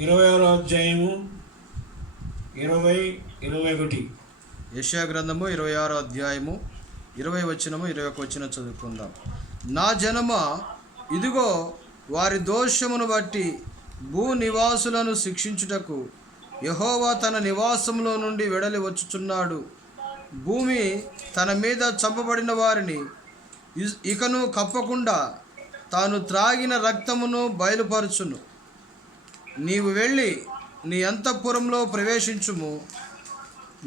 26వ అధ్యాయము 20-21. యెషయా గ్రంథము 26వ అధ్యాయము 20 వచనము 21 వచనం చదువుకుందాం. నా జనమా, ఇదిగో వారి దోషమును బట్టి భూ నివాసులను శిక్షించుటకు యెహోవా తన నివాసంలో నుండి వెడలి వచ్చుచున్నాడు. భూమి తన మీద చంపబడిన వారిని ఇకను కప్పకుండా తాను త్రాగిన రక్తమును బయలుపరచును. నీవు వెళ్ళి నీ అంతఃపురంలో ప్రవేశించుము.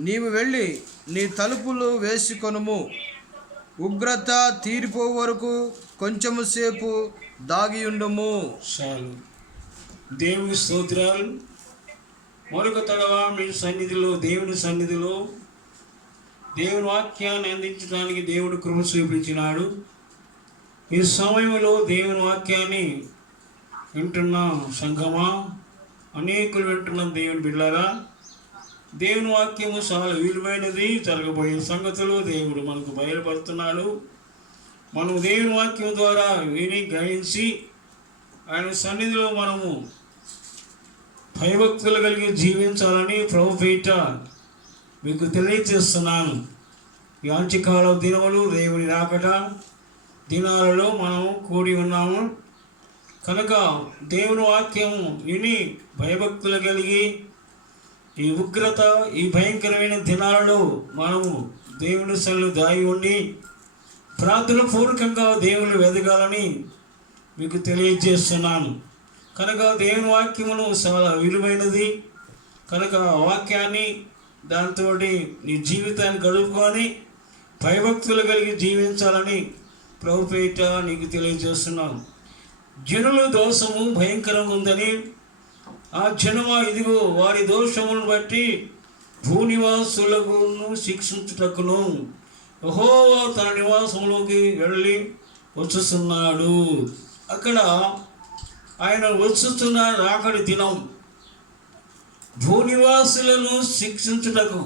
నీవు వెళ్ళి నీ తలుపులు వేసుకొనుము. ఉగ్రత తీరిపో వరకు కొంచెము సేపు దాగియుండుము. చాలు. దేవుని స్తోత్రాలు. మరొక తడవ మీ సన్నిధిలో, దేవుని సన్నిధిలో దేవుని వాక్యాన్ని అందించడానికి దేవుడు కృప చూపించినాడు. ఈ సమయంలో దేవుని వాక్యాన్ని వింటున్న సంఘమా, అనేకులు వింటున్న దేవుని బిడ్డలారా, దేవుని వాక్యము చాలా విలువైనది. జరగబోయే సంగతులు దేవుడు మనకు బయలుపడుతున్నాడు. మనం దేవుని వాక్యం ద్వారా విని గ్రహించి ఆయన సన్నిధిలో మనము భయభక్తులు కలిగి జీవించాలని ప్రభుపేట మీకు తెలియజేస్తున్నాను. ఈ అంత్యకాల దినములు, దేవుని రాకట దినాలలో మనం కూడి ఉన్నాము కనుక దేవుని వాక్యం విని భయభక్తులు కలిగి ఈ ఉగ్రత, ఈ భయంకరమైన దినాలలో మనము దేవుని సన్నిధిలో దాగి ఉండి ప్రార్థన పూర్వకంగా దేవుని వెదగాలని మీకు తెలియజేస్తున్నాను. కనుక దేవుని వాక్యమును చాలా విలువైనది కనుక వాక్యాన్ని దాంతో నీ జీవితాన్ని గడుపుకొని భయభక్తులు కలిగి జీవించాలని ప్రభుపేట నీకు తెలియజేస్తున్నాను. జనుల దోషము భయంకరంగా ఉందని, ఆ జనమా, ఇదిగో వారి దోషములను బట్టి భూనివాసులకు శిక్షించుటకును యెహోవా తన నివాసంలోకి వెళ్ళి వచ్చుతున్నాడు. అక్కడ ఆయన వచ్చుతున్న రాకడి దినం భూనివాసులను శిక్షించుటకు.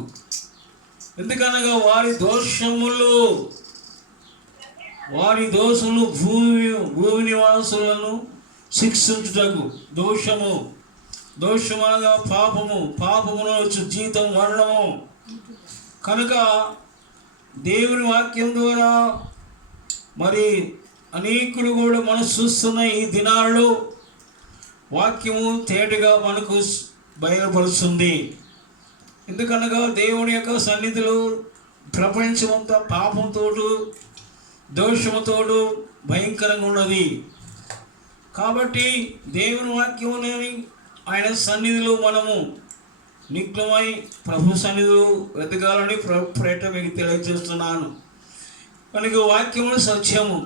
ఎందుకనగా వారి దోషములు భూమి నివాసులను శిక్షించుటకు. దోషము అనగా పాపమును వచ్చి జీతం మరణము. కనుక దేవుని వాక్యం ద్వారా మరి అనేకులు కూడా మనం చూస్తున్న ఈ దినాల్లో వాక్యము తేటగా మనకు బయలుపరుస్తుంది. ఎందుకనగా దేవుని యొక్క సన్నిధిలో ప్రపంచమంతా పాపంతోడు, దోషముతోడు భయంకరంగా ఉన్నది. కాబట్టి దేవుని వాక్యముని ఆయన సన్నిధిలో మనము నిత్యమై ప్రభు సన్నిధిలో వెతకాలని ప్రేట మీకు తెలియజేస్తున్నాను. మనకి వాక్యము సత్యము.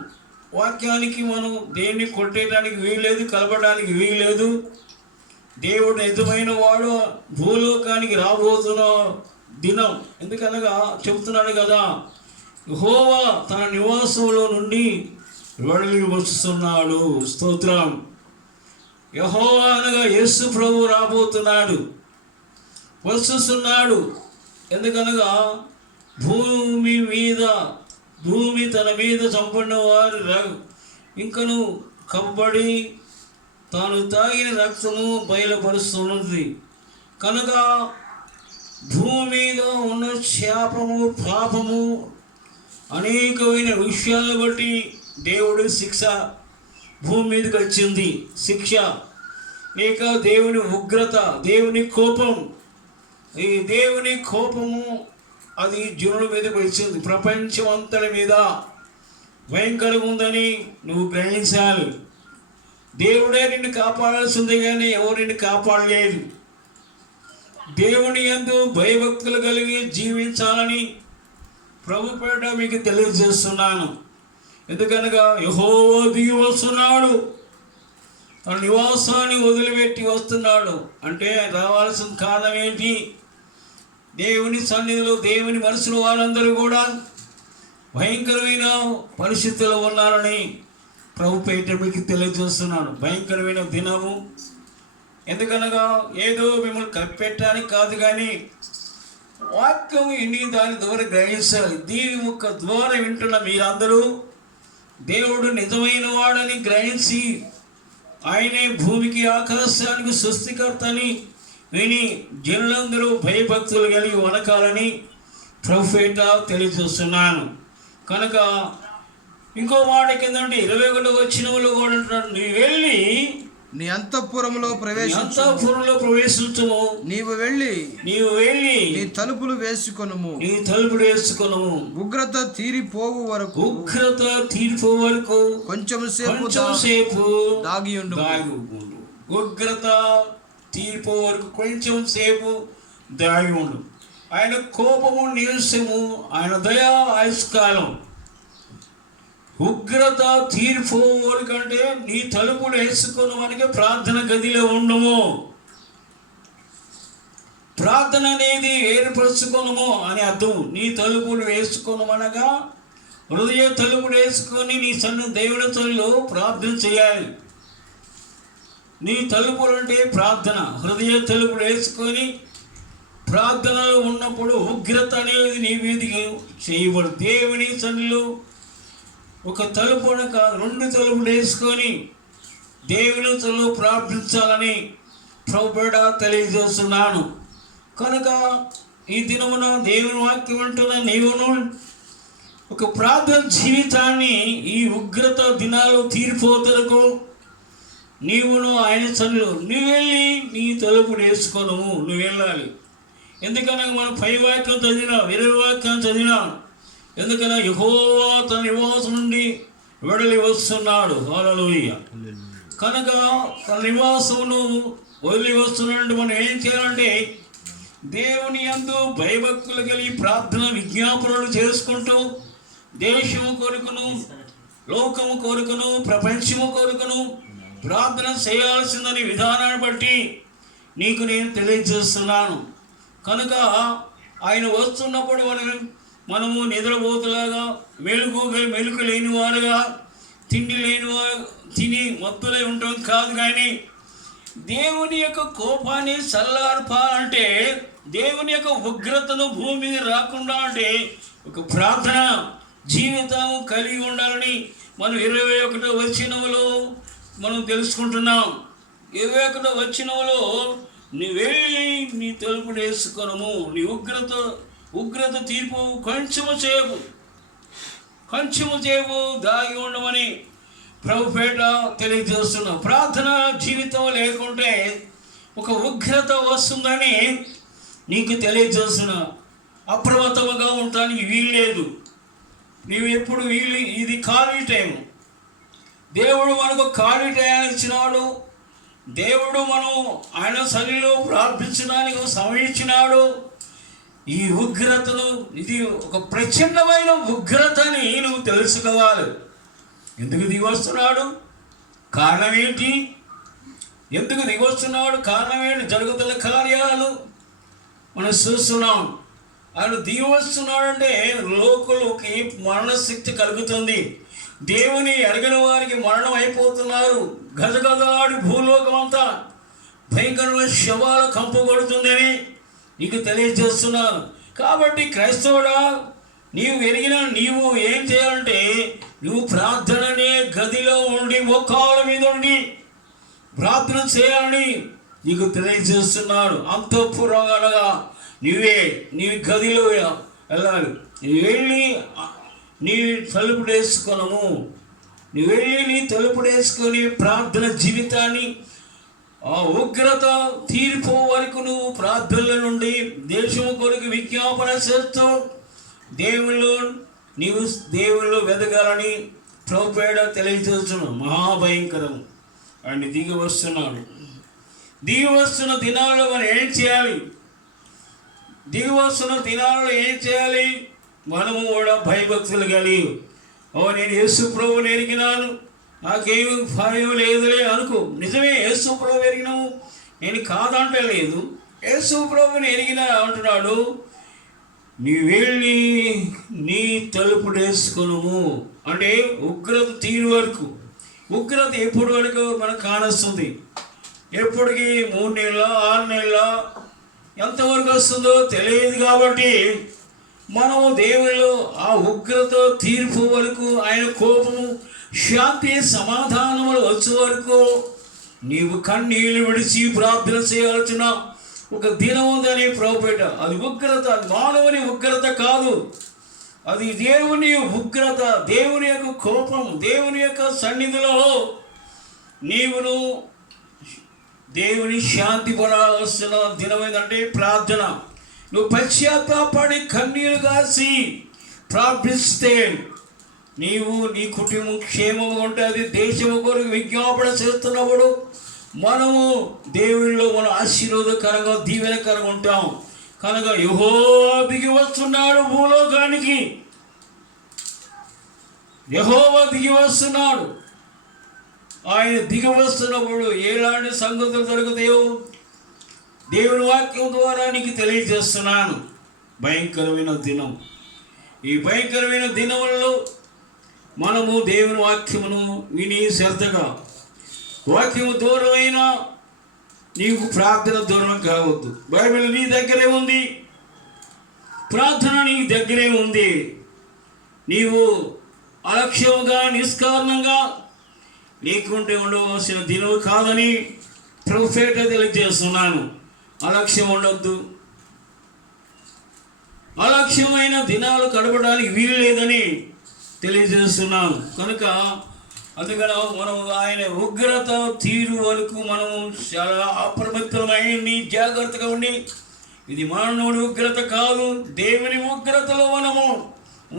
వాక్యానికి మనం దేన్ని కొట్టేయడానికి వీల్లేదు, కలపడానికి వీల్లేదు. దేవుడు నిజమైన వాడు భూలోకానికి రాబోతున్న దినం. ఎందుకనగా చెబుతున్నాడు కదా, యెహోవా తన నివాసంలో నుండి వెడలి వస్తున్నాడు. స్తోత్రం. యెహోవా అనగా యేసు ప్రభు రాబోతున్నాడు, వస్తున్నాడు. ఎందుకనగా భూమి తన మీద చంపడిన వారి ఇంకను కప్పబడి తాను తాగిన రక్తము బయలుపరుస్తున్నది. కనుక భూమి మీద ఉన్న శాపము, పాపము, అనేకమైన విషయాలను బట్టి దేవుడి శిక్ష భూమి మీదకి వచ్చింది. శిక్ష లేక దేవుని ఉగ్రత, దేవుని కోపం. ఈ దేవుని కోపము అది జనుల మీదకి వచ్చింది. ప్రపంచం అంతటి మీద భయంకరంగా ఉందని నువ్వు గ్రహించాలి. దేవుడే నిన్ను కాపాడాల్సింది కానీ ఎవరు నిన్ను కాపాడలేదు. దేవుని యందు భయభక్తులు కలిగి జీవించాలని ప్రభుపేట మీకు తెలియజేస్తున్నాను. ఎందుకనగా యెహోవా దిగి వస్తున్నాడు, తన నివాసాన్ని వదిలిపెట్టి వస్తున్నాడు. అంటే రావాల్సిన కారణం ఏంటి? దేవుని సన్నిధిలో దేవుని మనుషులు వారందరూ కూడా భయంకరమైన పరిస్థితుల్లో ఉన్నారని ప్రభుపేట మీకు తెలియజేస్తున్నాడు. భయంకరమైన దినము. ఎందుకనగా ఏదో మిమ్మల్ని కప్పెట్టడానికి కాదు, కానీ వాక్యం ఇన్ని దాని ద్వారా గ్రహించాలి. దీని యొక్క ద్వారా వింటున్న మీరందరూ దేవుడు నిజమైన వాడని గ్రహించి ఆయనే భూమికి ఆకాశానికి సృష్టికర్తని విని జనులందరూ భయభక్తులు కలిగి వణకాలని ప్రొఫెట్ తెలియజేస్తున్నాను. కనుక ఇంకో మాట కిందంటే 21వ వచనంలో కూడా అంటున్నాడు, నీవు వెళ్ళి నీ అంతఃపురములో ప్రవేశించుము, నీవు వెళ్ళి నీ తలుపులు వేసుకొనుము, ఉగ్రత తీరిపోవు వరకు కొంచెం సేపు దాగి ఉండు. ఉగ్రత తీరిపో వరకు కొంచెం సేపు దాగి ఉండు. ఆయన కోపము నీరసము, ఆయన దయా ఆయుష్కాలం. ఉగ్రత తీరిపోవాలి కంటే నీ తలుపులు వేసుకున్న మనకి ప్రార్థన గదిలో ఉండము. ప్రార్థన అనేది ఏర్పరచుకోనము అని అర్థం. నీ తలుపులు వేసుకున్నమనగా హృదయ తలుపులు వేసుకొని నీ దేవుని తల్లిలో ప్రార్థన చేయాలి. నీ తలుపులు అంటే ప్రార్థన. హృదయ తలుపులు వేసుకొని ప్రార్థనలో ఉన్నప్పుడు ఉగ్రత అనేది నీ మీదికి చేయబడు. దేవుని సన్నిధిలో ఒక తలుపున కాదు 2 తలుపులు వేసుకొని దేవుని తల్లిలో ప్రార్థించాలని ప్రభుపేట తెలియజేస్తున్నాను. కనుక ఈ దినమున దేవుని వాక్యం అంటున్న నీవును ఒక ప్రార్థన జీవితాన్ని ఈ ఉగ్రత దినాలు తీరిపోతలకు నీవును ఆయన సన్నిధిలో నువ్వు వెళ్ళి నీ తలుపులు వేసుకోను. నువ్వు వెళ్ళాలి. ఎందుకనగా మనం 5 వాక్యం చదివినా 20 వాక్యం చదివినా, ఎందుకన్నా యెహోవా తన నివాసం నుండి వెడలి వస్తున్నాడు. హల్లెలూయా. కనుక తన నివాసమును వదిలి వస్తున్నాడు. మనం ఏం చేయాలంటే దేవుని యందు భయభక్తులు కలిగి ప్రార్థన విజ్ఞాపనలు చేసుకుంటూ దేశము కొరకును, లోకము కొరకును, ప్రపంచము కొరకును ప్రార్థన చేయాల్సిందని విధానాన్ని బట్టి నీకు నేను తెలియజేస్తున్నాను. కనుక ఆయన వస్తున్నప్పుడు మనము నిద్రపోతులాగా మెలుకు లేని వారుగా తిండి లేని వారు తిని మత్తులై ఉంటాం కాదు. కానీ దేవుని యొక్క కోపాన్ని చల్లార్పాలంటే, దేవుని యొక్క ఉగ్రతను భూమి మీద రాకుండా అంటే ఒక ప్రార్థన జీవితం కలిగి ఉండాలని మనం 21వ వచనంలో మనం తెలుసుకుంటున్నాం. 21వ వచనంలో నీ వెళ్ళి నీ తలుపులు వేసుకొనము, నీ ఉగ్రత తీర్పు కొంచెము సేపు దాగి ఉండమని ప్రభుపేట తెలియజేస్తున్నాం. ప్రార్థన జీవితం లేకుంటే ఒక ఉగ్రత వస్తుందని నీకు తెలియజేస్తున్నా. అప్రమత్తముగా ఉండటానికి వీల్లేదు. నీవు ఎప్పుడు ఇది ఖాళీ టైం. దేవుడు మనకు ఖాళీ టైం ఇచ్చినాడు. దేవుడు మనం ఆయన సన్నిధిలో ప్రార్థించడానికి సమయం ఇచ్చినాడు. ఈ ఉగ్రతను, ఇది ఒక ప్రచండమైన ఉగ్రతని నువ్వు తెలుసుకోవాలి. ఎందుకు దిగొస్తున్నాడు? కారణం ఏంటి? ఎందుకు దిగొస్తున్నాడు? కారణం ఏంటి? జరుగుతున్న కార్యాలు మనం చూస్తున్నాం. ఆయన దిగొస్తున్నాడంటే లోకులకి మరణశక్తి కలుగుతుంది. దేవుని ఎరగని వారికి మరణం అయిపోతున్నారు. గజగజలాడి భూలోకం అంతా భయంకరమైన శవాలు కంపబడుతుందని నీకు తెలియజేస్తున్నాను. కాబట్టి క్రైస్తవుడా, నీవు ఏం చేయాలంటే నువ్వు ప్రార్థననే గదిలో ఉండి మోకాళ్ళ మీద ఉండి ప్రార్థన చేయాలని నీకు తెలియజేస్తున్నాడు. అంతఃపురంగా నీ గదిలో వెళ్ళాలి. వెళ్ళి నీ తలుపులు వేసుకొనము. నువ్వు వెళ్ళి నీ తలుపులు వేసుకొని ప్రార్థన జీవితాన్ని ఆ ఉగ్రత తీరిపో వరకు నువ్వు ప్రార్థనల నుండి దేశము కొరకు విజ్ఞాపన చేస్తూ దేవుళ్ళు వెదగాలని ప్రభుపేట తెలియజేస్తున్నాడు. మహాభయంకరం ఆయన దిగి వస్తున్నాడు. దిగి వస్తున్న దినాల్లో మనం ఏం చేయాలి? దిగి వస్తున్న దినాల్లో ఏం చేయాలి? మనము కూడా భయభక్తులు కలిగి, నేను యేసు ప్రభువుని ఎరిగినాను, నాకేమి భయం లేదులే అనుకో. నిజమే, యేసు ప్రభు ఎరిగినావు, నేను కాదంటే లేదు. యేసు ప్రభువుని ఎరిగిన అంటున్నాడు, నీ వెళ్ళి నీ తలుపులు వేసుకును. అంటే ఉగ్రత తీరు వరకు. ఉగ్రత ఎప్పటి వరకు మనకు కానొస్తుంది? ఎప్పటికి 3 నెలల 6 నెలల ఎంతవరకు వస్తుందో తెలియదు. కాబట్టి మనము దేవుళ్ళు ఆ ఉగ్రత తీర్పు వరకు, ఆయన కోపము శాంతి సమాధానములు వచ్చే వరకు నీవు కన్నీళ్లు విడిచి ప్రార్థన చేయాల్సిన ఒక దినం ఉందని ప్రభుపేట. అది ఉగ్రత, మానవుని ఉగ్రత కాదు, అది దేవుని ఉగ్రత, దేవుని యొక్క కోపం, దేవుని యొక్క సన్నిధిలో నీవును దేవుని శాంతి పడాల్సిన దినం ఏంటంటే ప్రార్థన. నువ్వు పశ్చాత్తాపడి కన్నీరు కాసి ప్రార్థిస్తే నీవు నీ కుటుంబం క్షేమం ఉంటుంది. దేశం కొరకు విజ్ఞాపన చేస్తున్నప్పుడు మనము దేవునిలో మనం ఆశీర్వాదకరంగా దీవెనకరంగా ఉంటాం. కనుక యెహోవా దిగి వస్తున్నాడు భూలోకానికి, యెహోవా దిగి వస్తున్నాడు. ఆయన దిగి వస్తున్నప్పుడు ఎలాంటి సంగతులు జరుగుతాయో దేవుని వాక్యం ద్వారా నీకు తెలియజేస్తున్నాను. భయంకరమైన దినం. ఈ భయంకరమైన దినములలో మనము దేవుని వాక్యమును విని శ్రద్ధగా, వాక్యము దూరమైన నీకు ప్రార్థన దూరం కావద్దు. బైబిల్ నీ దగ్గరే ఉంది, ప్రార్థన నీ దగ్గరే ఉంది. నీవు అలక్ష్యముగా నిష్కారణంగా లేకుంటే ఉండవలసిన దినం కాదని ప్రొఫెట్ తెలియజేస్తున్నాను. అలక్ష్యం ఉండొద్దు. అలక్ష్యమైన దినాలు గడపడానికి వీలు లేదని తెలియజేస్తున్నాను. కనుక అందుకని మనం ఆయన ఉగ్రత తీరు వరకు మనము చాలా అప్రమత్తమైంది, జాగ్రత్తగా ఉండి, ఇది మానవుడి ఉగ్రత కాదు, దేవుని ఉగ్రతలో మనము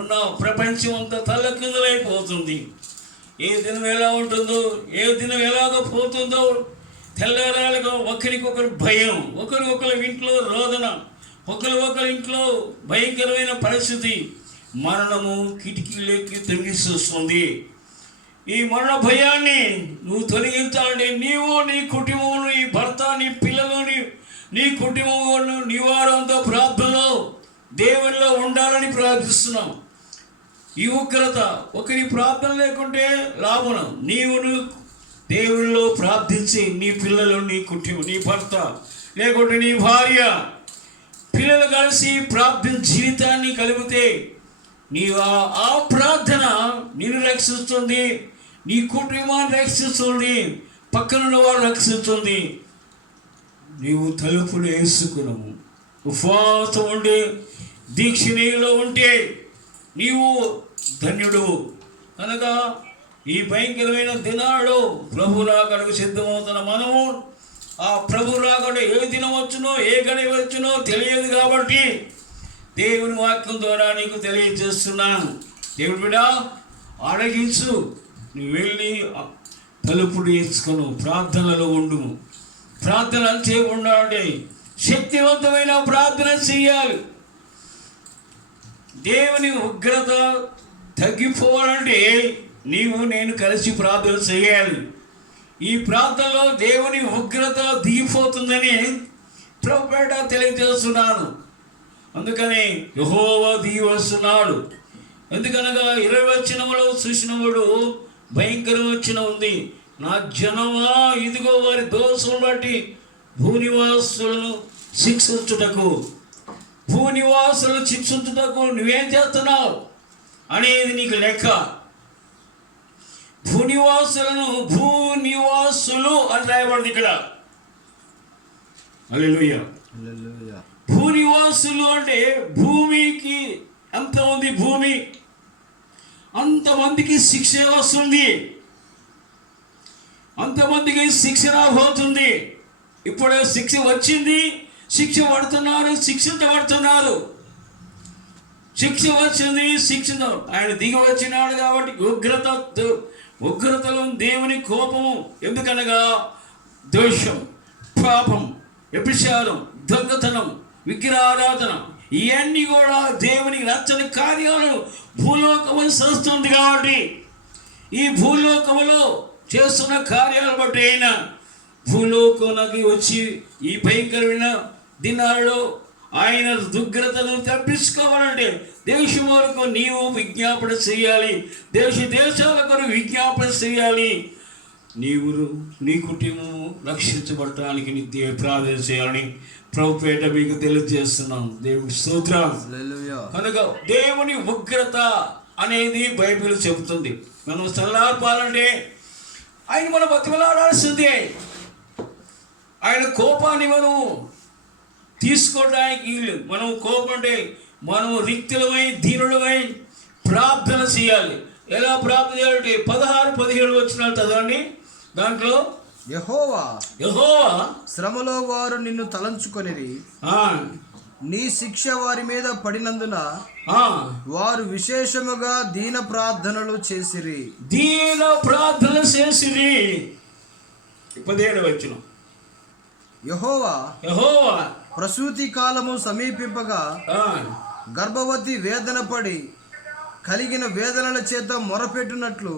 ఉన్న ప్రపంచం అంతా తల్లకిందులైపోతుంది. ఏ దినం ఎలా ఉంటుందో, ఏ దినం ఎలాగో పోతుందో తెల్లరాలుగా ఒకరికొకరు భయం, ఒకరికొకరి ఇంట్లో రోదన, ఒకరి ఇంట్లో భయంకరమైన పరిస్థితి, మరణము కిటికీలోకి తొలగిస్తుంది. ఈ మరణ భయాన్ని నువ్వు తొలగించాలంటే నీవు, నీ కుటుంబం, నీ భర్త, నీ పిల్లలు, నీ కుటుంబం, నీ వారంతా ప్రార్థనలో దేవునిలో ఉండాలని ప్రార్థిస్తున్నాం. ఈ ఉగ్రత ఒకరి ప్రార్థన లేకుంటే లాభం. నీవు దేవునిలో ప్రార్థించి నీ పిల్లలు, నీ కుటుంబం, నీ భర్త లేకుంటే నీ భార్య, పిల్లలు కలిసి ప్రార్థన జీవితాన్ని కలిపితే నీవు ఆ ప్రార్థన నిన్ను రక్షిస్తుంది, నీ కుటుంబాన్ని రక్షిస్తుంది, పక్కనున్న వారు రక్షిస్తుంది. నీవు తలుపులు వేసుకున్నావు, ఉపవాసం ఉండి దీక్షణీయులో ఉంటే నీవు ధన్యుడు. కనుక ఈ భయంకరమైన దినాల్లో ప్రభు రాకడకు సిద్ధమవుతున్న మనము ఆ ప్రభు రాకడ ఏ దినం వచ్చునో ఏ గడి వచ్చునో తెలియదు కాబట్టి దేవుని వాక్యం ద్వారా నీకు తెలియజేస్తున్నాను. దేవుడి బిడ్డ ఆరగించు, నువ్వు వెళ్ళి తలుపుడు వేసుకొను, ప్రార్థనలో ఉండు. ప్రార్థన చేయకుండా ఉంటే శక్తివంతమైన ప్రార్థన చేయాలి. దేవుని ఉగ్రత తగ్గిపోవాలంటే నీవు నేను కలిసి ప్రార్థన చేయాలి. ఈ ప్రార్థనలో దేవుని ఉగ్రత దిగిపోతుందని ప్రభుపేట తెలియజేస్తున్నాను. అందుకని యెహోవా దిగి వస్తున్నాడు. ఎందుకనగా 20 వచనములో చూసినప్పుడు భయంకర వచనం ఉంది. నా జనమా, ఇదిగో వారి దోషం బట్టి భూనివాసులను శిక్షించుటకు, భూనివాసులను శిక్షించుటకు నువ్వేం చేస్తున్నావు అనేది నీకు లెక్క. భూనివాసులు అని రాయబడింది ఇక్కడ. హల్లెలూయా. భూనివాసులు అంటే భూమికి ఎంతమంది, భూమి అంతమందికి శిక్ష వస్తుంది, అంతమందికి శిక్ష రాబోతుంది. ఇప్పుడే శిక్ష వచ్చింది, శిక్ష పడుతున్నారు, శిక్షించబడుతున్నారు. శిక్ష వచ్చింది, శిక్షణ ఆయన దిగి వచ్చినాడు కాబట్టి ఉగ్రతలో దేవుని కోపము. ఎందుకనగా దోషం, పాపం, వ్యభిచారం, దొంగతనం, విగ్రహారాధన, ఇవన్నీ కూడా దేవునికి నచ్చని కార్యాలను భూలోకము చేస్తుంది. కాబట్టి ఈ భూలోకములో చేస్తున్న కార్యాలు బట్టి అయినా భూలోకానికి వచ్చి ఈ భయంకరమైన దినాల్లో ఆయన దుగ్రతను తప్పించుకోవాలంటే దేశం వరకు నీవు విజ్ఞాపన చేయాలి, దేశాల కొరకు విజ్ఞాపన చేయాలి. నీవు నీ కుటుంబము రక్షించబడటానికి నిత్య ప్రార్థన చేయాలని ప్రభుపేట మీకు తెలియజేస్తున్నాం. దేవుడి స్తోత్రం. కనుక దేవుని ఉగ్రత అనేది బైబిల్ చెబుతుంది. మనం చల్లార్పాలంటే ఆయన మనం బతిమలాడాల్సిందే. ఆయన కోపాన్ని మనం తీసుకోవడానికి మనం కోపం అంటే మనం రిక్తులమై దీనులమై ప్రార్థన చేయాలి. ఎలా ప్రార్థన చేయాలంటే 16-17 వచనాలు చదవండి. దాంట్లో యెహోవా శ్రమలో వారు నిన్ను తలంచుకొనిరి, నీ శిక్ష వారి మీద పడినందున వారు విశేషముగా దీన ప్రార్థనలు చేసిరి. 17 వచనం. యెహోవా ప్రసూతి కాలము సమీపింపగా గర్భవతి వేదన పడి కలిగిన వేదనల చేత మొరపెట్టినట్టు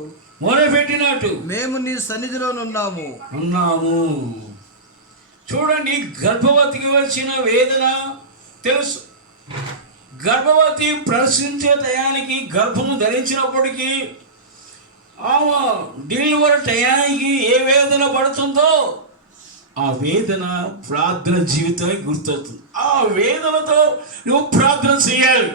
మేము నీ సన్నిధిలోనున్నాము. చూడండి, గర్భవతికి వచ్చిన వేదన తెలుసు. గర్భవతి ప్రసవించే టయానికి గర్భము ధరించినప్పటికీ ఆమె డెలివరీ టయానికి ఏ వేదన పడుతుందో ఆ వేదన ప్రార్థన జీవితమే గుర్తవుతుంది. ఆ వేదనతో నువ్వు ప్రార్థన చేయాలి.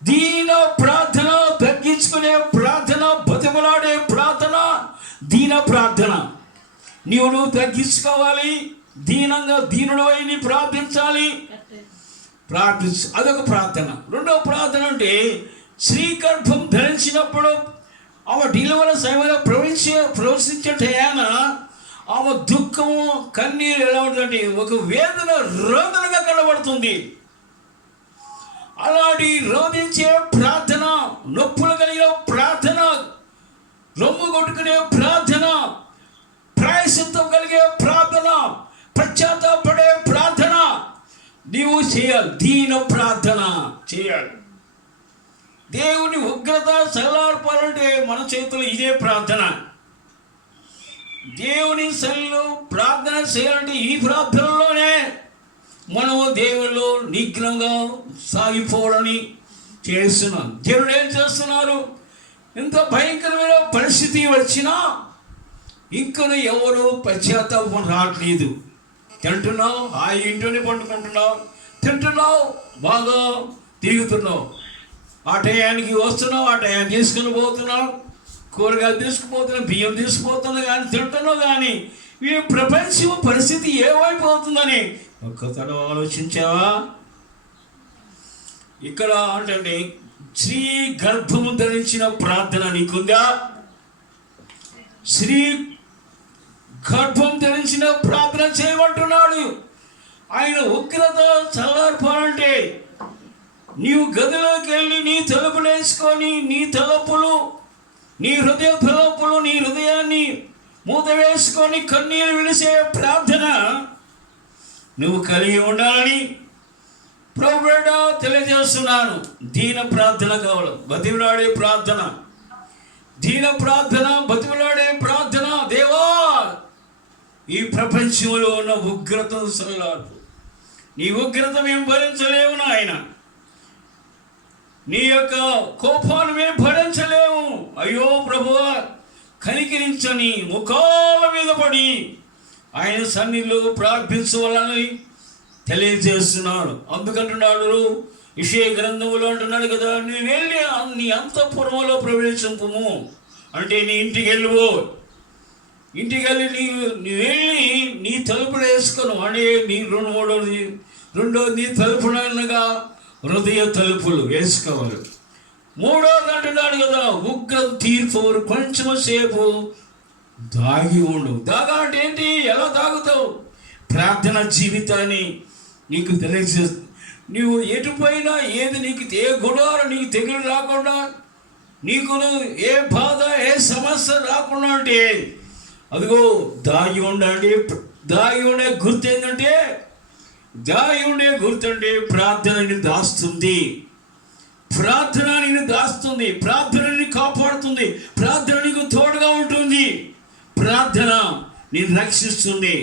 దీన ప్రార్థన, తగ్గించుకునే ప్రార్థన, బతిమలాడే ప్రార్థన, దీన ప్రార్థన. నువ్వు తగ్గించుకోవాలి, దీనుడవై నీ ప్రార్థించాలి. అదొక ప్రార్థన. రెండవ ప్రార్థన అంటే శ్రీగర్భం ధరించినప్పుడు ఆమె డెలివరీ సమయంలో ప్రవేశించే టయాన ఆమె దుఃఖము, కన్నీరు ఎలా ఉంటుందంటే ఒక వేదన రోదనగా కనబడుతుంది. అలాంటి రోధించే ప్రార్థన, నొప్పులు కలిగిన ప్రార్థన, రొమ్ము కొట్టుకునే ప్రార్థన, ప్రాయశ్చిత్తం కలిగే ప్రార్థన, పశ్చాత్తాపడే ప్రార్థన నీవు చేయాలి. దీన ప్రార్థన చేయాలి. దేవుని ఉగ్రత చల్లార్పాలంటే మన చేతులు ఇదే ప్రార్థన. దేవుని సన్నిధిలో ప్రార్థన చేయాలంటే ఈ ప్రార్థనలోనే మనము దేవుళ్ళు నిగ్నంగా సాగిపోవాలని చేస్తున్నాం. దేవుడు ఏం చేస్తున్నారు? ఇంత భయంకరమైన పరిస్థితి వచ్చినా ఇంకను ఎవరు పశ్చాత్తాపం రావట్లేదు. తింటున్నావు, ఆ ఇంట్లోనే పండుకుంటున్నావు, తింటున్నావు, బాగా తిరుగుతున్నావు, ఆ టయానికి వస్తున్నావు, ఆ టయాన్ని తీసుకుని పోతున్నావు, కూరగాయలు తీసుకుపోతున్నావు, బియ్యం తీసుకుపోతున్నావు, కానీ తింటున్నావు. కానీ ఈ ప్రపంచం పరిస్థితి ఏమైపోతుందని ఒక్కసారి ఆలోచించావా? ఇక్కడ అంటే స్త్రీ గర్భము ధరించిన ప్రార్థన నీకుందా? స్త్రీ గర్భం ధరించిన ప్రార్థన చేయమంటున్నాడు. ఆయన ఉగ్రత చల్లార్పాలంటే నీవు గదిలోకి వెళ్ళి నీ తలుపులు వేసుకొని నీ హృదయ తలుపులు, నీ హృదయాన్ని మూత వేసుకొని కన్నీరు విడిసే ప్రార్థన నువ్వు కలిగి ఉండాలని ప్రభువేడ తెలియజేస్తున్నాను. దీన ప్రార్థన కావాలి, బతిమలాడే ప్రార్థన, దీన ప్రార్థన, బతిమలాడే ప్రార్థన. దేవా, ఈ ప్రపంచంలో ఉన్న ఉగ్రతను చల్లార్పు. నీ ఉగ్రత మేము భరించలేము నాయన, నీ యొక్క కోపాన్ని మేము భరించలేము. అయ్యో ప్రభువా, కనికరించని ముఖాల మీద పడి ఆయన సన్నిధిలో ప్రార్థించవాలని తెలియజేస్తున్నాడు. అందుకంటున్నాడు యెషయా గ్రంథములో అంటున్నాడు కదా, నువ్వు వెళ్ళి నీ అంతఃపురములో ప్రవేశింపుము అంటే నీ ఇంటికి వెళ్ళిపో. ఇంటికి వెళ్ళి నువ్వు వెళ్ళి నీ తలుపులు వేసుకును అంటే నీ రెండోది నీ తలుపునగా హృదయ తలుపులు వేసుకోవాలి. మూడోది అంటున్నాడు కదా, ఉగ్ర తీర్పు కొంచెం సేపు దాగి ఉండు. దాగా అంటే ఏంటి? ఎలా తాగుతావు? ప్రార్థన జీవితాన్ని నీకు తెలియజేస్తుంది. నువ్వు ఎటుపోయినా ఏది నీకు ఏ గొడవ నీకు తెగులు రాకుండా, నీకు ఏ బాధ ఏ సమస్య రాకుండా అంటే అదిగో దాగి ఉండండి. దాగి ఉండే గుర్తు ఏంటంటే, ప్రార్థన నిన్ను దాస్తుంది. ప్రార్థన నిన్ను దాస్తుంది, ప్రార్థన నిన్ను కాపాడుతుంది, ప్రార్థన నీకు తోడుగా ఉంటుంది, ప్రార్థన నిన్ను రక్షిస్తుంది.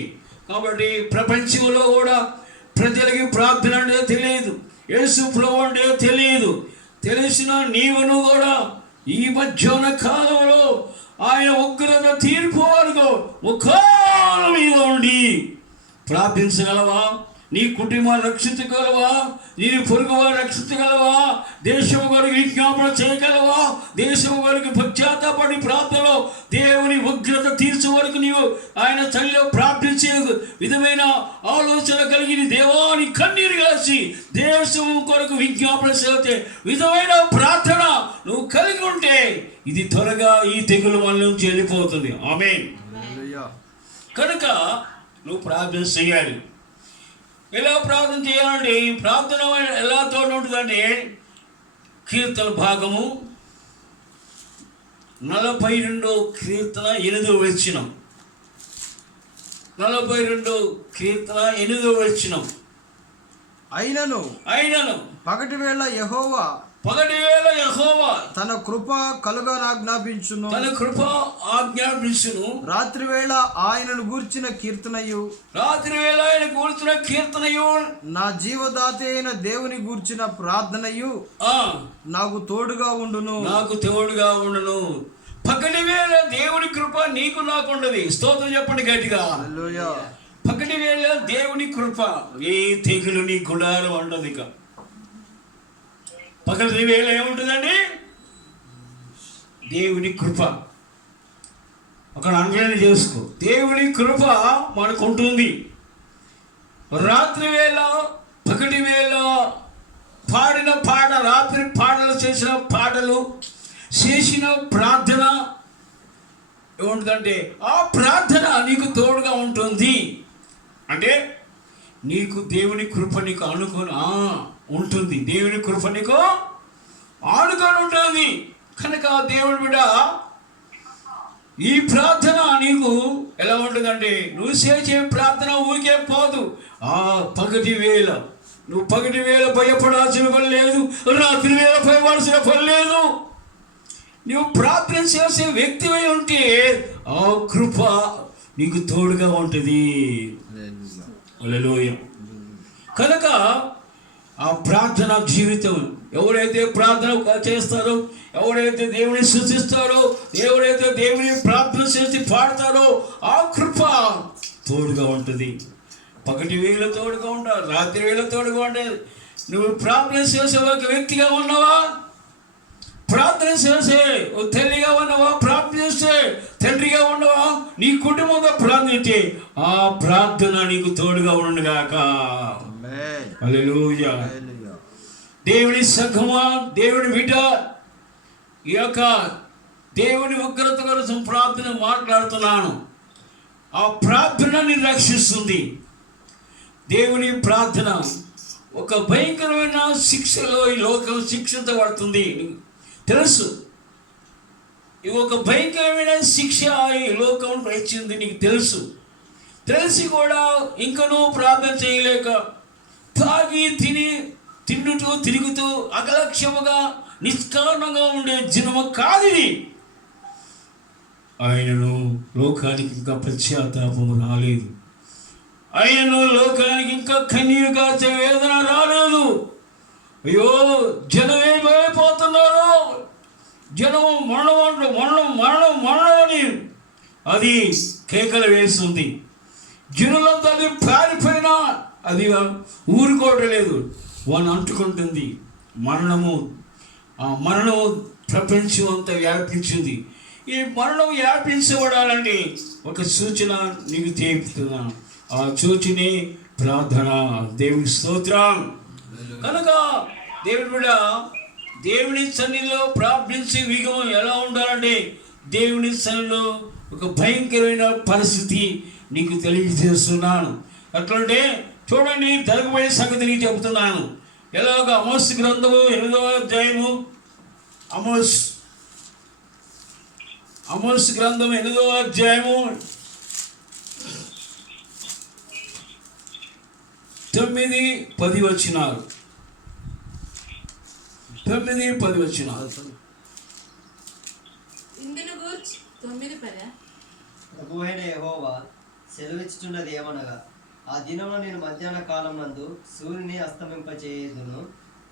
కాబట్టి ప్రపంచంలో కూడా ప్రజలకి ప్రార్థన అంటే తెలియదు, యేసు ప్రభువు అంటే తెలియదు. తెలిసిన నీవును కూడా ఈ మధ్యాహ్న కాలంలో ఆయన ఉగ్రత తీర్పు వరకు ముఖాల మీద ఉండి ప్రార్థించగలవా? నీ కుటుంబాన్ని రక్షించగలవా? నీ పొరుగు వారు రక్షించగలవా? దేశం వారికి విజ్ఞాపన చేయగలవా? దేశం వారికి పశ్చాత్తాపడి ప్రార్థనలో దేవుని ఉగ్రత తీర్చు వరకు నీవు ఆయన తల్లిలో ప్రార్థించే విధమైన ఆలోచన కలిగి దేవాని కన్నీరు కాసి దేశం కొరకు విజ్ఞాపన చేసే విధమైన ప్రార్థన నువ్వు కలిగి ఉంటే ఇది త్వరగా ఈ తెగులు మన నుంచి వెళ్ళిపోతుంది. ఆమేన్. కనుక నువ్వు ప్రార్థన చేయాలి. ఎలా ప్రార్థన చేయాలంటే ఈ ప్రార్థన ఎలా తోడు ఉంటుందంటే కీర్తన భాగము 42 కీర్తన 8వ వచనం. 42 కీర్తన 8వ వచనం. అయినను పగటి వేళ యెహోవా తన కృప కలుగనాజ్ఞాపించును. రాత్రి వేళ ఆయనను గూర్చిన కీర్తనయు నా జీవదాత అయిన దేవుని గూర్చిన ప్రార్థనయు నాకు తోడుగా ఉండును. పగటి వేళ దేవుని కృప నీకు నాకు ఉండదు. స్తోత్రం చెప్పండి గట్టిగా. హల్లెలూయా. పగటి వేళ దేవుని కృప ఏ తెగులు నీ గుడారం ఉండదు. ఇక పగటి వేళ ఏముంటుందండి? దేవుని కృప. అక్కడ అంగళం చేసుకో. దేవుని కృప మనకు ఉంటుంది. రాత్రి వేళ పగటి వేళ పాడిన పాట, రాత్రి పాటలు చేసిన పాటలు, చేసిన ప్రార్థన ఏముంటుందంటే ఆ ప్రార్థన నీకు తోడుగా ఉంటుంది. అంటే నీకు దేవుని కృప నీకు అనుకొని ఉంటుంది. దేవుని కృప నీకు ఆనుకొని ఉంటుంది. కనుక దేవుని బిడ్డ ఈ ప్రార్థన నీకు ఎలా ఉంటుందంటే నువ్వు చేసే ప్రార్థన ఊరికే పోదు. పగటి వేళ నువ్వు పగటి వేళ భయపడాల్సిన పని లేదు, రాత్రి వేళ భయపడాల్సిన పని లేదు. నువ్వు ప్రార్థన చేసే వ్యక్తివై ఉంటే ఆ కృప నీకు తోడుగా ఉంటుంది. హల్లెలూయా. కనుక ఆ ప్రార్థన జీవితం ఎవరైతే ప్రార్థన చేస్తారో, ఎవరైతే దేవుని స్తుతిస్తారో, ఎవరైతే దేవుని ప్రార్థన చేసి పాడతారో ఆ కృప తోడుగా ఉంటుంది. పగటి వేళ తోడుగా ఉంటారు, రాత్రి వేళ తోడుగా ఉంటుంది. నువ్వు ప్రార్థన చేసే ఒక వ్యక్తిగా ఉన్నావా? ప్రార్థన చేసే ఓ తల్లిగా ఉన్నావా? ప్రార్థన చేసే తండ్రిగా ఉన్నావా? నీ కుటుంబంగా ప్రార్థించే ఆ ప్రార్థన నీకు తోడుగా ఉండుగాక. హల్లెలూయా. దేవుని సంఘమా, దేవుని బిడ్డ, ఈ యొక్క దేవుని ఉగ్రత కోసం ప్రార్థన మాట్లాడుతున్నాను. ఆ ప్రార్థనని రక్షిస్తుంది. దేవుని ప్రార్థన ఒక భయంకరమైన శిక్షలో ఈ లోకం శిక్షించబడుతుంది. తెలుసు, ఇది ఒక భయంకరమైన శిక్ష ఈ లోకం వచ్చింది. నీకు తెలిసి కూడా ఇంకా నువ్వు ప్రార్థన చేయలేక తాగి తిరుగుతూ అగలక్ష్యముగా నిష్కారణంగా ఉండే జనము కాదు ఇది. ఆయనను లోకానికి ఇంకా పశ్చాత్తాపము రాలేదు. ఆయనను లోకానికి ఇంకా కన్నీరు కాచే వేదన రాలేదు. అయ్యో జనం ఏమైపోతున్నారు, జనము మరణం అని అది కేకలు వేస్తుంది. జనులంతా అది పారిపోయినా అది ఊరుకోవటం లేదు, వాడిని అంటుకుంటుంది. మరణము ప్రపంచం అంతా వ్యాపించింది. ఈ మరణం వ్యాపించబడాలంటే ఒక సూచన నీకు తెలుపుతున్నాను. ఆ సూచనే ప్రార్థన. దేవుని స్తోత్రం. కనుక దేవుని బిడ్డ దేవుని సన్నిధిలో ప్రార్థించే విగం ఎలా ఉండాలంటే దేవుని సన్నిధిలో ఒక భయంకరమైన పరిస్థితి నీకు తెలియజేస్తున్నాను. అట్లంటే చూడండి, జరగబోయే సంగతి నీకు చెబుతున్నాను. ఎలాగ ఆమోస్ గ్రంథము 8వ అధ్యాయము, ఆమోస్ గ్రంథం 8వ అధ్యాయము 9-10 వచనాలు. 9-10 వచనాలు. ప్రభువైన యెహోవా సెలవిచ్చుచున్నది ఏమనగా, ఆ దినంలో నేను మధ్యాహ్న కాలం నందు సూర్యుని అస్తమింపచేయుదును,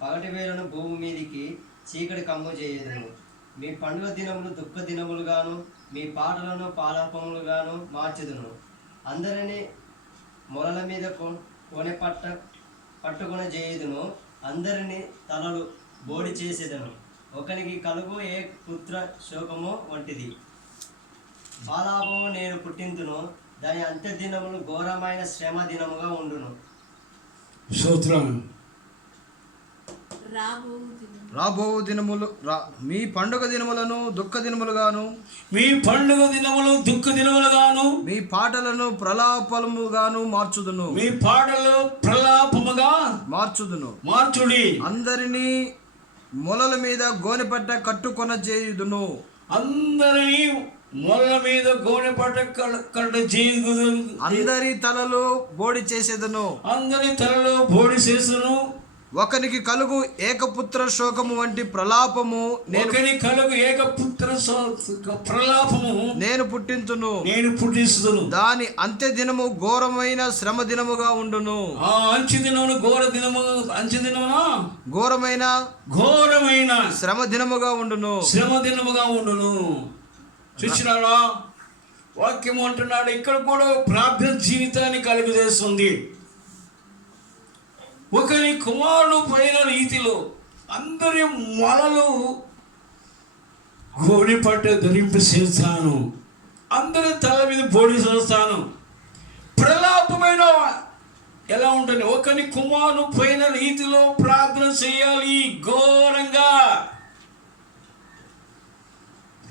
పగటి వేళను భూమి మీదికి చీకటి కమ్ము చేయుదును. మీ పండుగ దినములు దుఃఖ దినములుగాను, మీ పాటలను పాలాపములుగాను మార్చుదును. అందరినీ మొలల మీద కొనే పట్టుకొన చేయుదును, అందరినీ తలలు బోడి చేసేదను. ఒకనికి కలుగు ఏ పుత్ర శోకమో వంటిది. బాలాపము నేను పుట్టింతును, దాని అంత్య దినములు ఘోరమైన శ్రమ దినముగా ఉండును. స్తోత్రం. రాబో దినములు మీ పండుగ దినములను దుఃఖ దినములుగాను, మీ పండుగ దినములు దుఃఖ దినములుగాను, మీ పాటలను ప్రలాపముగాను మార్చుదును, మీ పాటలు ప్రలాపముగా మార్చుడి. అందరినీ మొలల మీద గోనెపట్ట కట్టుకొన చేయుదును, అందరినీ మొల్ల మీద గోనెపట్ట కట్ట చేయుదును. అందరి తలలో బోడి చేసేదను, అందరి తలలో బోడి చేస్తును. ఒకనికి కలుగు ఏకపుత్ర శోకము వంటి ప్రలాపము నేను పుట్టింతును, నేను పుట్టిస్తును. దాని అంత్య దినము ఘోరమైన శ్రమ దినముగా ఉండును. ఆ అంచె దినమును ఘోరమైన శ్రమ దినముగా ఉండును. చూసినాడా? వాక్యం అంటున్నాడు, ఇక్కడ కూడా ప్రార్థన జీవితాన్ని కలుగజేస్తుంది. ఒకరి కుమారుడు పైన రీతిలో అందరి మొలలు గోనెపట్ట ధరింపు చేస్తాను, అందరి తల మీద బోడి చేస్తాను. ప్రలాపమైన ఎలా ఉంటుంది? ఒకరి కుమారుడు పైన రీతిలో ప్రార్థన చేయాలి ఘోరంగా.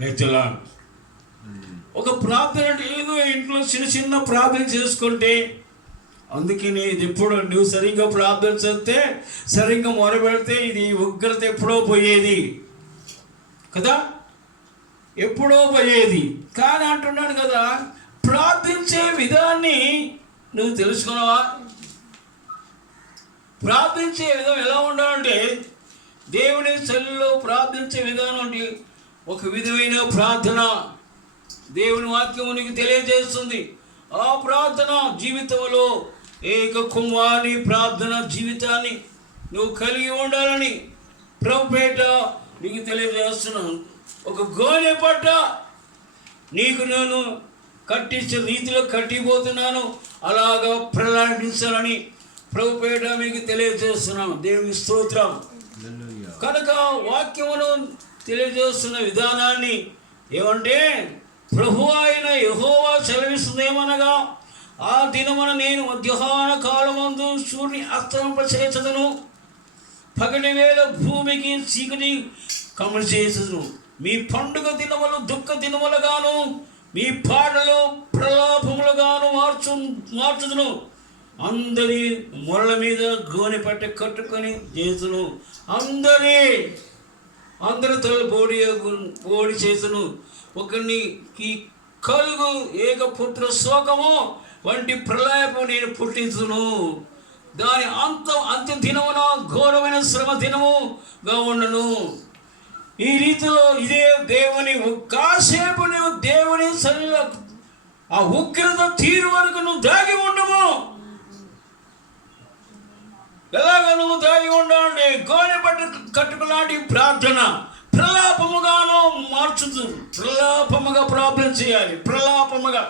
రైతులా, ఒక ప్రార్థన అంటే ఏదో ఇంట్లో చిన్న ప్రార్థన చేసుకుంటే, అందుకని ఇది ఎప్పుడు నువ్వు సరిగ్గా ప్రార్థన చేస్తే, సరిగ్గా మొరబెడితే ఇది ఉగ్రత ఎప్పుడో పోయేది కదా, ఎప్పుడో పోయేది. కానీ అంటున్నాడు కదా, ప్రార్థించే విధాన్ని నువ్వు తెలుసుకున్నావా? ప్రార్థించే విధం ఎలా ఉండాలంటే, దేవుని సన్నిధిలో ప్రార్థించే విధానం అంటే ఒక విధమైన ప్రార్థన దేవుని వాక్యము నీకు తెలియజేస్తుంది. ఆ ప్రార్థన జీవితంలో ఏక కుమారుని ప్రార్థన జీవితాన్ని నువ్వు కలిగి ఉండాలని ప్రభుపేట నీకు తెలియజేస్తున్నాను. ఒక గోనె పట్ట నీకు నేను కట్టించే రీతిలో కట్టిపోతున్నాను, అలాగా ప్రలాపించాలని ప్రభుపేట మీకు తెలియజేస్తున్నాను. దేవుని స్తోత్రం. కనుక వాక్యమును తెలియజేస్తున్న విధానాన్ని ఏమంటే, ప్రభు అయిన యెహోవా సెలవిస్తుందేమనగా, ఆ దినమున నేను మధ్యాహ్న కాలమందు సూర్యుని అస్తమింపచేయుదును, పగటి వేళ భూమికి చీకటి కమ్ముచేయుదును. మీ పండుగ దినములు దుఃఖ దినములుగాను, మీ పాటలు ప్రలాపములుగాను మార్చుదును. అందరి మొరల మీద గోనె పట్ట కట్టుకొని చేతును, అందరి తల బోడి చేతును. ఒకరికి కలుగు ఏకపుత్ర శోకము వంటి ప్రళయము నేను పుట్టించును, దాని అంత్య దినమున ఘోరమైన శ్రమ దినముగా ఉండను. ఈ రీతిలో ఇదే దేవుని కాసేపు నువ్వు దేవుని సన్నిధిలో ఆ ఉగ్రత తీరు వరకు నువ్వు దాగి ఉండము. ఎలాగ నువ్వు దాగి ఉండాలంటే, గోనె పట్టు కట్టుకులాంటి ప్రార్థన ప్రలాపముగాను మార్చుతూ ప్రలాపముగా ప్రార్థన చేయాలి. ప్రలాపముగా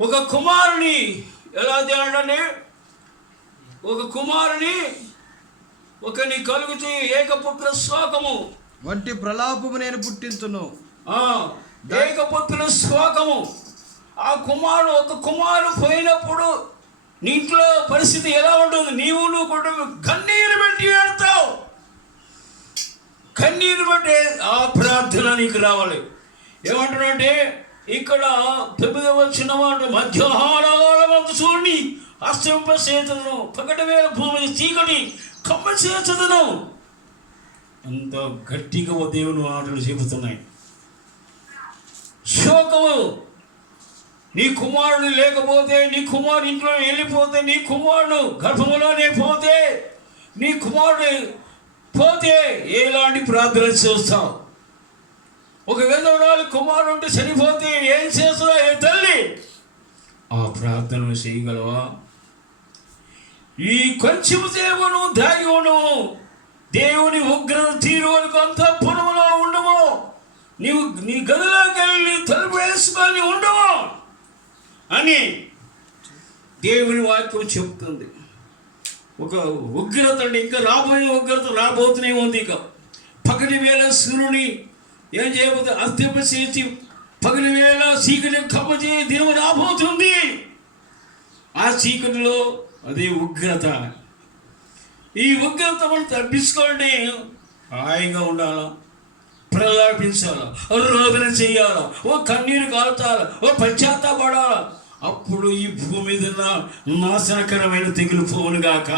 ఒక కుమారుని ఎలా చేయాలంటే, ఒక కుమారుని ఒకని కలుగుతూ ఏకపుత్ర శోకము వంటి ప్రలాపము నేను పుట్టించును. ఏకపుత్ర శోకము. ఆ కుమారుడు ఒక కుమారుడు పోయినప్పుడు నీ ఇంట్లో పరిస్థితి ఎలా ఉంటుంది? నువ్వు కుటుంబం కన్నీరు పెట్టి ఏడతావు. కన్నీరు బట్టి ఆ ప్రార్థన నీకు రావాలి. ఏమంటాడంటే, ఇక్కడ 9వ వచ్చిన మాట, మధ్యాహ్న సూర్యుని అస్తమింపచేయుదును, పగటి వేళ భూమిని చీకటి కమ్ముచేయుదును. అంత గట్టిగా దేవుని మాటలు చెబుతున్నాయి. శోకము, నీ కుమారుడు లేకపోతే, నీ కుమారుడు ఇంట్లో వెళ్ళిపోతే, నీ కుమారుడు గర్భములోనే పోతే, నీ కుమారుడు పోతే ఎలాంటి ప్రార్థన చేస్తావు? ఒక విధవరాలు కుమారుడు ఉంటే చనిపోతే ఏం చేస్తావు? ఏ తల్లి ఆ ప్రార్థనలు చేయగలవా? ఈ కొంచెం దేవును దాగి ఉండవు. దేవుని ఉగ్రత తీరు వరకు అంతా పొడవులో ఉండవు. నీవు నీ గదిలోకి వెళ్ళి తలుపు వేసుకొని ఉండవు అని దేవుని వాక్యం చెప్తుంది. ఒక ఉగ్రత అంటే ఇంకా రాబోయే ఉగ్రత రాబోతూనే ఉంది. ఇక పగటి వేళ సూర్యుని ఏం చేయబోతే అస్తమింపచేసి పగటి వేళ చీకటి కప్పచే దినం రాబోతుంది. ఆ చీకటిలో అదే ఉగ్రత. ఈ ఉగ్రత మనం తప్పించుకోండి. హాయిగా ఉండాలా, ప్రలాపించాలా, రోదన చేయాలా, ఓ కన్నీరు కాల్చాలా, ఓ పశ్చాత్తాపడాలా. అప్పుడు ఈ భూమి మీద నాశనకరమైన తెగులు పోనుగాక.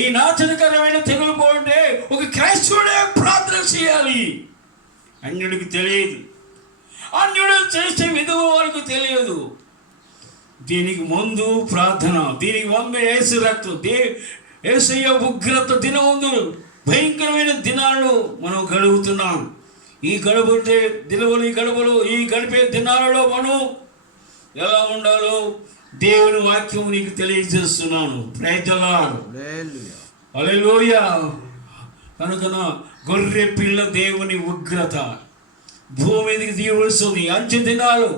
ఈ నాశనకరమైన తెగులు పోంటే ఒక క్రైస్తవుడే ప్రార్థన చేయాలి. అన్యుడికి తెలియదు, అన్యుడు చేసే విధము వారికి తెలియదు. దీనికి ముందు ప్రార్థన, దీనికి ముందు యేసు రక్తం, యేసయ్య ఉగ్రత దినముందు భయంకరమైన దినాలు మనం గడుపుతున్నాం. ఈ గడుపుతే దినములు, ఈ గడిపే దినాలలో మనం ఎలా ఉండాలో దేవుని వాక్యం నీకు తెలియజేస్తున్నాను. ప్రైజ్ ది లార్డ్, హల్లెలూయా. కనుక గొర్రె పిల్ల దేవుని ఉగ్రత భూమి మీదకి దిగవలసింది. అంచె దినాలు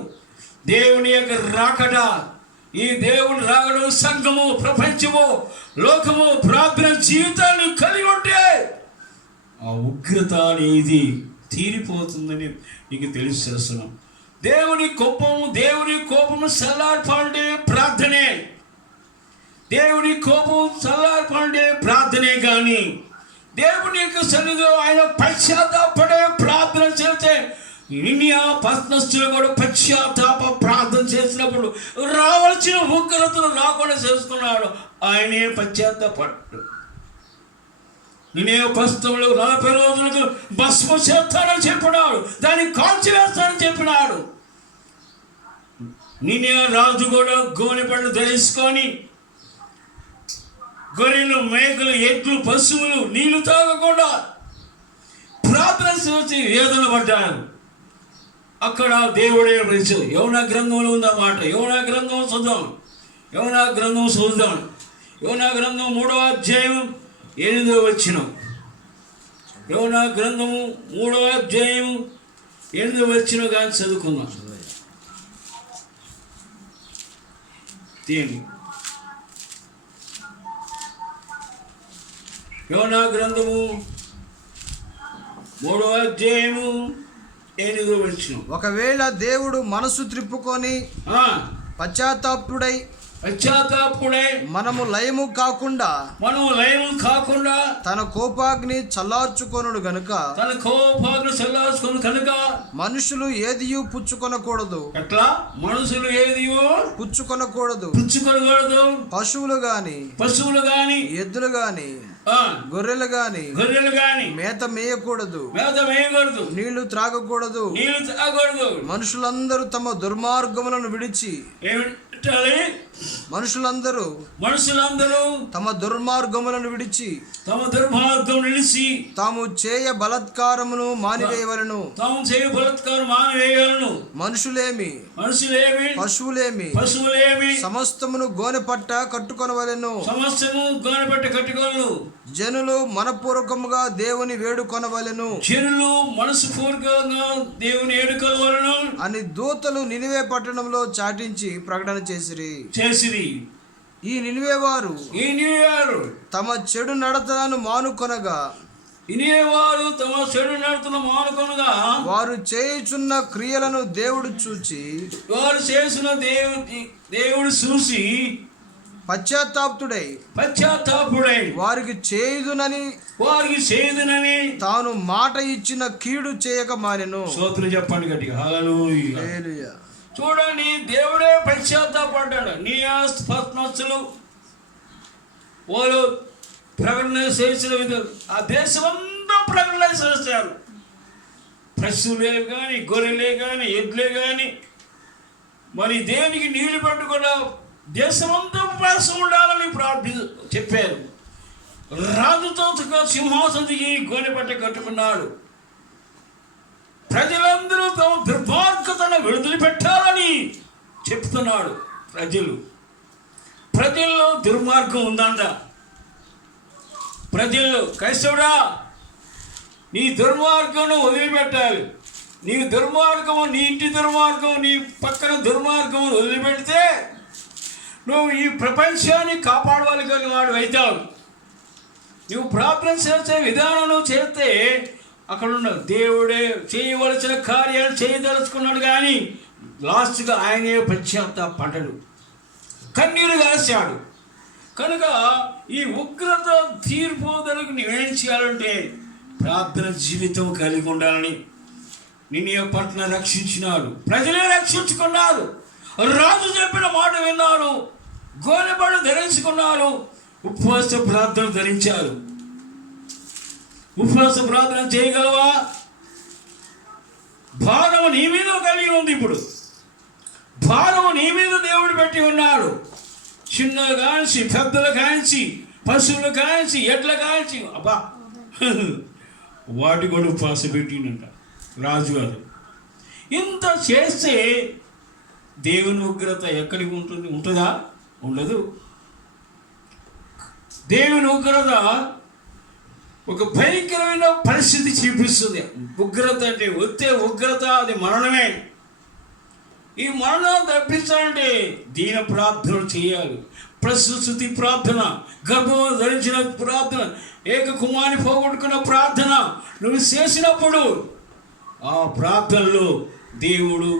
దేవుని యొక్క రాకడ. ఈ దేవుని రాకడ సంఘము, ప్రపంచము, లోకము ప్రార్థన జీవితాన్ని కలిగి ఉంటే ఆ ఉగ్రత అనేది తీరిపోతుందని నీకు తెలియజేస్తున్నాం. దేవుని కోపము చల్లార్పాలంటే ప్రార్థనే. దేవుని కోపం చల్లార్పాలంటే ప్రార్థనే. కానీ దేవుని యొక్క సన్నిధిలో ఆయన పశ్చాత్తాపడే ప్రార్థన చేస్తే ఇన్నియా పస్నస్తులు కూడా పశ్చాత్తాప ప్రార్థన చేసినప్పుడు రావాల్సిన ఉగ్రతను రాకుండా చేసుకున్నాడు. ఆయనే పశ్చాత్తాపడ్డాడు. నేనే పస్తంలో 40 రోజులకు భస్మ చేస్తానని చెప్పినాడు, దాన్ని కాల్చివేస్తానని చెప్పినాడు. నేనే రాజు కూడా గోనె పళ్ళు ధరించుకొని గొర్రెలు, మేకలు, ఎడ్లు, పశువులు నీళ్లు తాగకుండా ప్రార్థన చేసి వేదన పడ్డారు. అక్కడ దేవుడే పిలిచాడు. యోనా గ్రంథంలో ఉందన్నమాట. యోనా గ్రంథం చూద్దాం. యోనా గ్రంథం 3వ అధ్యాయం 8వ వచనం. యోనా గ్రంథము 3వ అధ్యాయం 8వ వచనం కానీ చదువుకుందాం. తీయండి. యోనా గ్రంథము 3వ అధ్యాయము 8వ వచనం. ఒకవేళ దేవుడు మనసు త్రిప్పుకొని పశ్చాత్తాపుడై మనము లయము కాకుండా తన కోపాగ్ని చల్లార్చుకొనుడు గనుక మనుషులు ఏదియు పుచ్చుకొనకూడదు. ఎట్లా మనుషులు ఏదియో పుచ్చుకొనకూడదు. పశువులు గాని ఎద్దులు గాని గొర్రెలు గాని మేత మేయకూడదు. నీళ్లు త్రాగకూడదు. మనుషులందరూ తమ దుర్మార్గములను విడిచి మనుషులందరూ తమ దుర్మార్గములను విడిచి తాము చేయ బలత్కారమును మానివేయవలను. మనుషులేమి పశువులేమి సమస్తమును గోనెపట్ట కట్టుకొనవలెను. జనులు మనపూర్వకముగా దేవుని వేడుకొనవలెను. అని దూతలు నినివే పట్టణంలో చాటించి ప్రకటన చేసిరి. ఈ నినివే వారు తమ చెడు నడతలను మానుకొనగా వారు చేయుచున్న క్రియలను దేవుడు చూసి పశ్చాత్తాపుడై వారికి చేయుదునని తాను మాట ఇచ్చిన కీడు చేయక మానెను. స్తోత్రం చెప్పండి గట్టిగా. హల్లెలూయా. చూడండి, దేవుడే పశ్చాత్తాపడ్డాడు. నీ ఆస్పత్నస్తులు వాళ్ళు ప్రకటన చేసిన విధంగా ఆ దేశమంతా ప్రకటన చేస్తారు. పశువులే కానీ, గొర్రెలే కానీ, ఎడ్లే కానీ మరి దేనికి నీళ్లు పట్టుకుండా దేశమంతా ఉపవాసం ఉండాలని చెప్పారు. రాజుతో సింహాసనం దిగి గోనెపట్ట కట్టుకున్నాడు. ప్రజలందరూ తమ దుర్మార్గతను విడుదల పెట్టాలని చెప్తున్నాడు. ప్రజల్లో దుర్మార్గం ఉందంట. ప్రజల్లో క్రైస్తవుడా, నీ దుర్మార్గం వదిలిపెట్టాలి. నీ దుర్మార్గము, నీ ఇంటి దుర్మార్గం, నీ పక్కన దుర్మార్గం వదిలిపెడితే నువ్వు ఈ ప్రపంచాన్ని కాపాడగలిగిన వాడు అవుతావు. నువ్వు ప్రార్థన చేసే విధానం చేస్తే అక్కడ ఉన్న దేవుడే చేయవలసిన కార్యాలు చేయదలుచుకున్నాడు, కానీ లాస్ట్గా ఆయనే పశ్చాత్తాపడ్డాడు, కన్నీరు కాశాడు. కనుక ఈ ఉగ్రత తీర్పుదలకు నువ్వేం చేయాలంటే ప్రార్థన జీవితం కలిగి ఉండాలని. నినివే పట్టణం రక్షించినాడు, ప్రజలే రక్షించుకున్నారు, రాజు చెప్పిన మాట విన్నారు, గోనెపడు ధరించుకున్నారు, ఉపవాస ప్రార్థన ధరించారు. ఉపవాస ప్రార్థన చేయగలవా? భారం నీ మీద కలిగి ఉంది. ఇప్పుడు భారం నీ మీద దేవుడు పెట్టి ఉన్నాడు. చిన్నలు కాల్చి, పెద్దలు కాల్చి, పశువులు కాల్చి, ఎడ్ల కాల్చి, అబ్బా వాటి కూడా ఉపవాస పెట్టిందంట రాజుగారు. ఇంత చేస్తే దేవుని ఉగ్రత ఎక్కడికి ఉంటుంది? ఉంటుందా? ఉండదు. దేవుని ఉగ్రత ఒక భయంకరమైన పరిస్థితి చూపిస్తుంది. ఉగ్రత అంటే వచ్చే ఉగ్రత అది మరణమే. ఈ మరణం తప్పించాలంటే దీన ప్రార్థనలు చేయాలి. ప్రస్తుతి ప్రార్థన, గర్భం ధరించిన ప్రార్థన, ఏక కుమారుని పోగొట్టుకున్న ప్రార్థన నువ్వు చేసినప్పుడు ఆ ప్రార్థనలో దేవుడు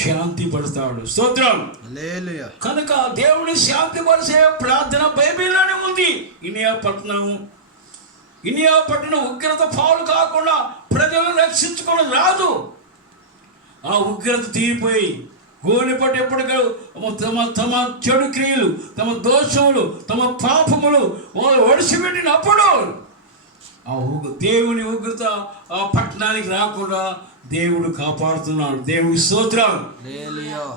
శాంతి పడతాడు. స్తోత్రం. హల్లెలూయా. కనుక దేవుని శాంతి పరిచే ప్రార్థన బైబిల్లోనే ఉంది. ఇనియా పట్టణం ఉగ్రత పాలు కాకుండా ప్రజలను రక్షించుకోవడం రాదు. ఆ ఉగ్రత తీరిపోయి గోనెపట్టు ఎప్పటికీ తమ చెడు క్రియలు, తమ దోషములు, తమ పాపములు వాళ్ళు ఒడిసిపెట్టినప్పుడు ఆ దేవుని ఉగ్రత ఆ పట్టణానికి రాకుండా దేవుడు కాపాడుతున్నాడు. దేవుని స్తోత్రం.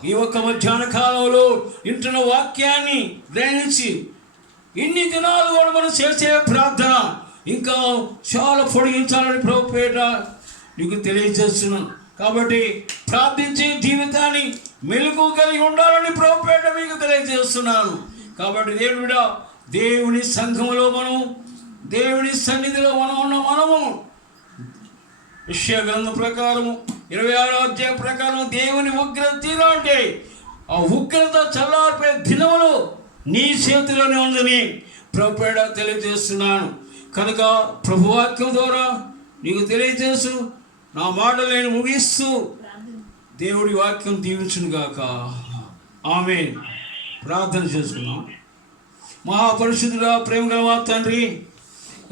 ఈ ఒక్క మధ్యాహ్న కాలంలో ఇంటున్న వాక్యాన్ని గ్రహించి ఇన్ని దినాలు కూడా మనం చేసే ప్రార్థన ఇంకా చాలా పొడిగించాలని ప్రభుపేట నీకు తెలియజేస్తున్నాను. కాబట్టి ప్రార్థించే జీవితాన్ని మెలుగు కలిగి ఉండాలని ప్రభుపేట మీకు తెలియజేస్తున్నాను. కాబట్టి దేవుని సంఘములో మనం, దేవుని సన్నిధిలో మనము యెషయా గ్రంథం ప్రకారం 26వ అధ్యాయం ప్రకారం దేవుని ఉగ్రత తీరాలంటే ఆ ఉగ్రత చల్లారిపోయే దినములు నీ చేతిలోనే ఉందని ప్రభుపేట తెలియజేస్తున్నాను. కనుక ప్రభువాక్యం ద్వారా నీకు తెలియజేస్తూ నా మాటలు నేను ముగిస్తూ దేవుడి వాక్యం దీవించును గాక. ఆమేన్. ప్రార్థన చేసుకున్నాం. మహాపరిశుద్ధుడా, ప్రేమగల మా తండ్రి,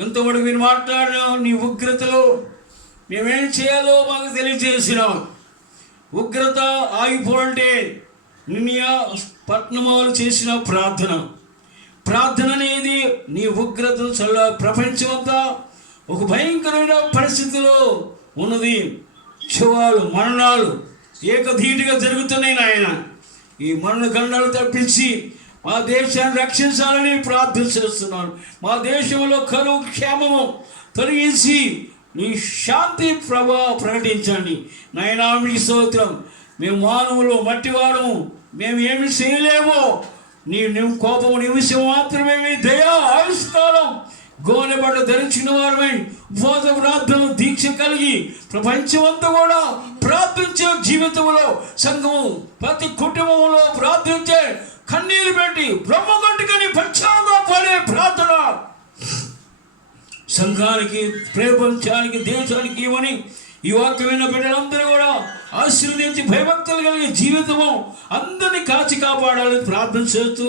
ఎంతవరకు మీరు మాట్లాడినా నీ ఉగ్రతలో మేమేం చేయాలో మాకు తెలియజేసినాం. ఉగ్రత ఆగిపోవాలంటే నినియా పట్టణం వాళ్ళు చేసిన ప్రార్థన అనేది నీ ఉగ్రత ప్రపంచమంతా ఒక భయంకరమైన పరిస్థితిలో ఉన్నది. శవాలు, మరణాలు ఏకధీటిగా జరుగుతున్నాయి నాయన. ఈ మరణ గండాలు తప్పించి మా దేశాన్ని రక్షించాలని ప్రార్థన చేస్తున్నాను. మా దేశంలో కరువు క్షేమము తొలగించి నీ శాంతి ప్రకటించండి నాయనా. మీ స్తోత్రం. మేము మానవులు, మట్టివాడము, మేము ఏమి చేయలేమో. నీ కోపము నిమిషం మాత్రమే, మీ దయా ఆయుష్కాలం గోనెపట్టు ధరించిన వారమై ఉపవాస ప్రార్థనలు దీక్ష కలిగి ప్రపంచమంతా కూడా ప్రార్థించే జీవితంలో సంఘము ప్రతి కుటుంబంలో ప్రార్థించే కన్నీరు పెట్టి బ్రహ్మగంటికని పశ్చాత్తాపడే ప్రార్థన సంఘానికి, ప్రపంచానికి, దేశానికి ఇవ్వని ఈ వాక్యమైన బిడ్డలందరూ కూడా ఆశీర్వదించి భయభక్తులు కలిగే జీవితము అందరినీ కాచి కాపాడాలని ప్రార్థన చేస్తూ